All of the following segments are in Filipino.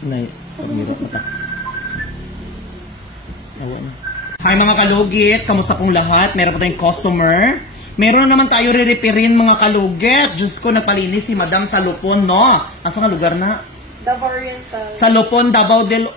Nay, pagmira mata. Hi mga kalugit, kamusta pong lahat? Meron pa tayong customer. Meron naman tayo re-repairin mga kalugit. Diyos ko, nagpalinis si Madam sa Lupon, no? Asa nga lugar na? Davao Oriental. Sa Lupon, Davao del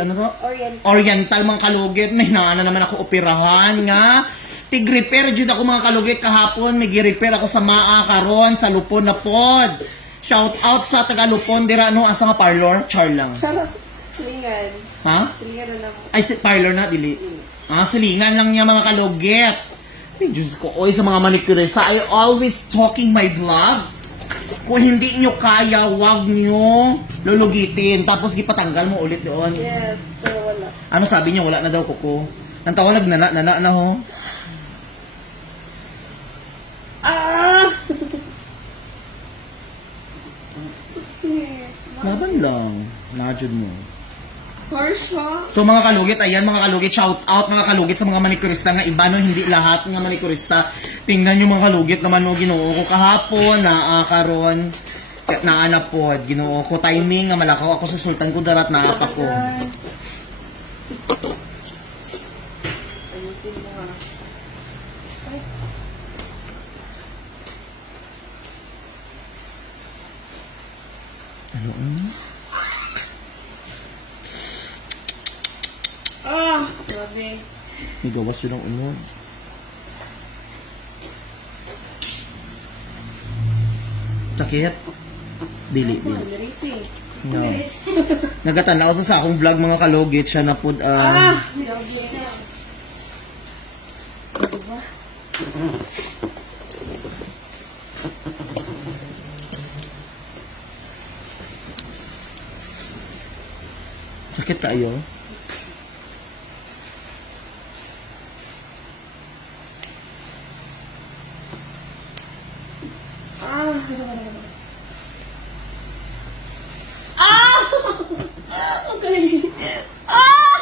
ano to? Oriental. Oriental mga kalugit. May naana naman ako operahan nga. Tig-repair dito ako mga kalugit kahapon. May gi-repair ako sa Maa karon sa Lupon na pod. Shout out sa taga Lupon dira no asa nga parlor, char lang. Silingan. Ha? Silingan na lang. Ay, parlor na, dili. Silingan lang niya mga kalugit. Ay, Diyos ko, oy, sa mga manicurista, I always talking my vlog. Kung hindi nyo kaya, wag nyo lulugitin. Tapos, gipatanggal mo ulit doon. Yes, pero wala. Ano sabi niya? Wala na daw, kuko. Nang tawa, nana na, ho. Ah! Laban lang. Nakajud mo. Harsha? So mga kalugit, ayan mga kalugit, shout out mga kalugit sa mga manikurista nga iba no, hindi lahat ng manikurista. Tingnan nyo mga kalugit naman no, ginoo ko kahapon, karon naanapod, ginoo ko timing nga malakaw ako sa sultan ko darat na apa ko. Ano? Ah! Grabe. May gawas yun ang uno. Sakit? Dili. No. Nagatanaw sa akong vlog mga kalugit siya na po. Sakit kayo? Okay. Ah!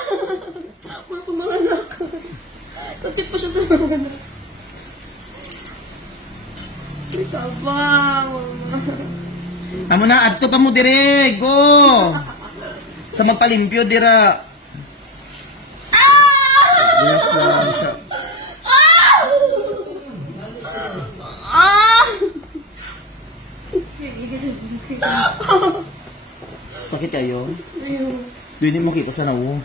Mga pumanganak. Sakit pa siya sa mga anak. May sabang. Amo na, adto pa mo dire. Go! Sa magpalimpyo dira. Relax lang siya. Sakit kayo? Hindi mo kita sa nawo.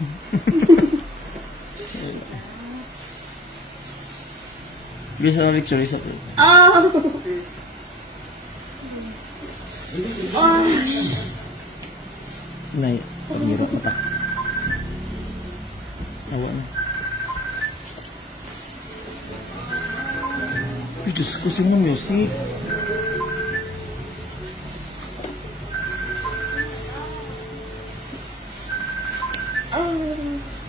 Bisa na victory sa ko. Nay, pagmira mata. Awa na. Diyos ko sa mga music.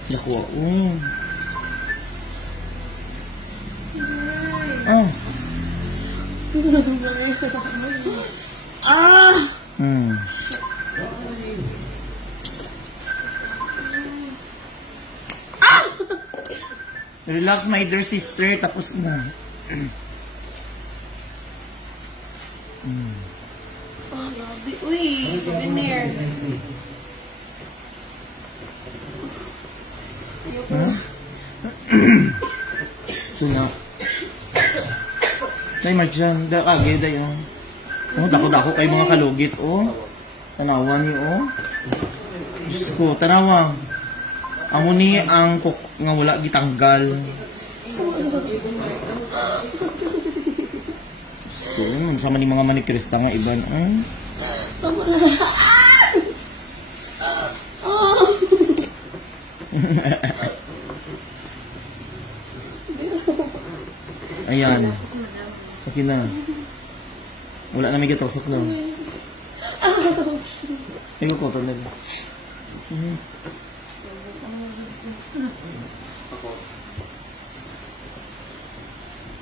Nakuha. Relax my dear sister, tapos na. Grabe. Uy, souvenir. So na. Tay Marjan, da kage da yan. Oh, dako-dako kay mga kalugit oh. Tanawan niyo oh. Diyos ko, tanawa. Amo ni ang kok nga wala gitanggal. So, sama ni mga manikrista nga iban. Ayan. Okay na. Wala na may gatosok na. Ay, ko kotor na.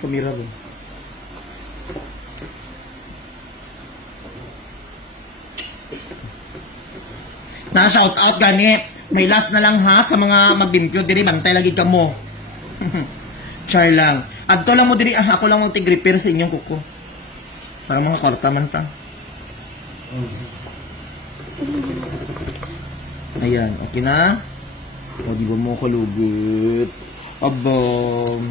Kamera ba? Na-shout out gani. May last na lang ha sa mga magbimpyo diri bantay lagi ka mo. Char lang. Adto lang mo diri ako lang mo tig-repair sa inyong kuko. Para mga kwarta man ta. Ayan, okay na? O, di ba mo kalugit? Abang.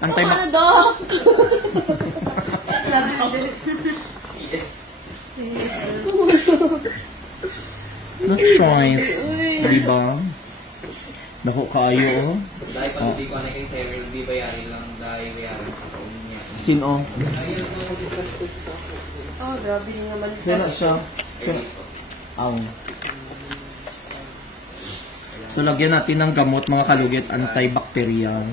Antay Ano, Dok? No choice. Di ba? Dako kayo, oh. Dahil pag hindi ko na kay Cyril, di bayarin lang dahil bayarin ko niya. Sino? Oh, grabe din naman. Sino siya? Sino? Aw. So, lagyan natin ng gamot, mga kalugit, antibacterial.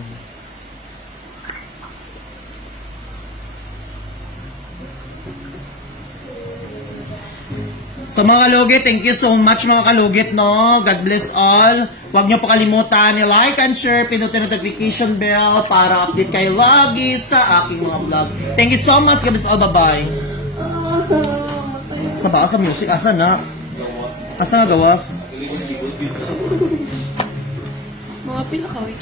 So mga kalugit, thank you so much mga kalugit, no? God bless all. Huwag niyo po kalimutan ni like and share, pinutin notification bell para update kayo lagi sa aking mga vlog. Thank you so much. God bless all. Bye-bye. Sa ba? Sa music? Asa na? Asa nga gawas? Mga pila ka, wait.